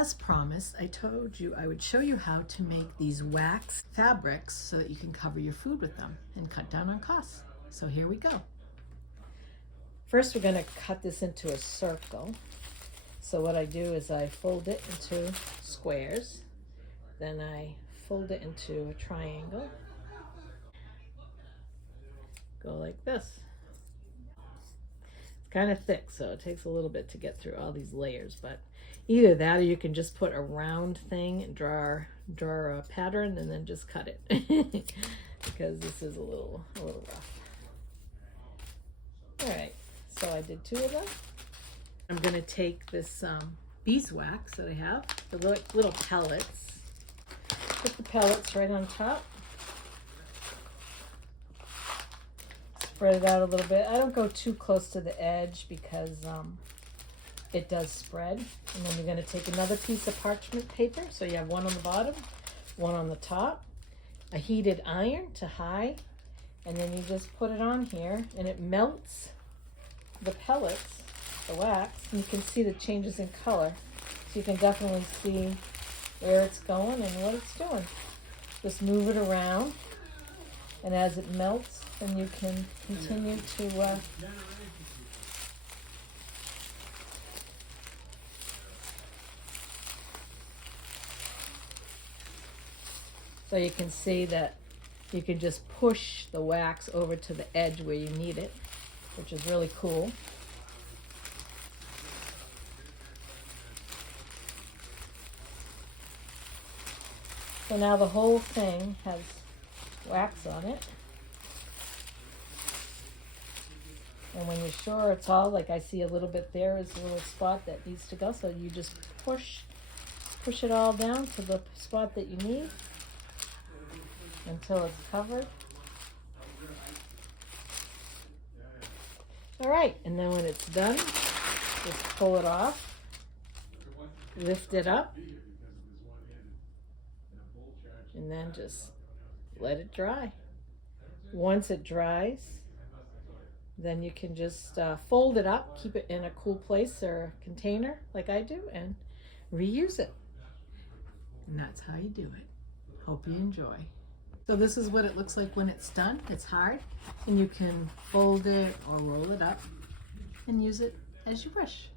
as promised, I told you I would show you how to make these wax fabrics so that you can cover your food with them and cut down on costs. So here we go. First, we're going to cut this into a circle. So what I do is I fold it into squares. Then I fold it into a triangle. Go like this. It's kind of thick, so it takes a little bit to get through all these layers, but either that or you can just put a round thing and draw a pattern and then just cut it because this is a little rough. All right, so I did 2 of them. I'm going to take this beeswax that I have, the little pellets, put the pellets right on top. Spread it out a little bit. I don't go too close to the edge because it does spread. And then you're going to take another piece of parchment paper. So you have one on the bottom, one on the top, a heated iron to high, and then you just put it on here and it melts the pellets, the wax, and you can see the changes in color. So you can definitely see where it's going and what it's doing. Just move it around, and as it melts, then you can continue to so you can see that you can just push the wax over to the edge where you need it, which is really cool. So now the whole thing has wax on it. And when you're sure it's all, like I see a little bit there is a little spot that needs to go, so you just push it all down to the spot that you need until it's covered. All right, and then when it's done, just pull it off, lift it up, and then just let it dry. Once it dries, then you can just fold it up, keep it in a cool place or a container like I do, and reuse it. And that's how you do it. Hope you enjoy. So this is what it looks like when it's done. It's hard, and you can fold it or roll it up and use it as you wish.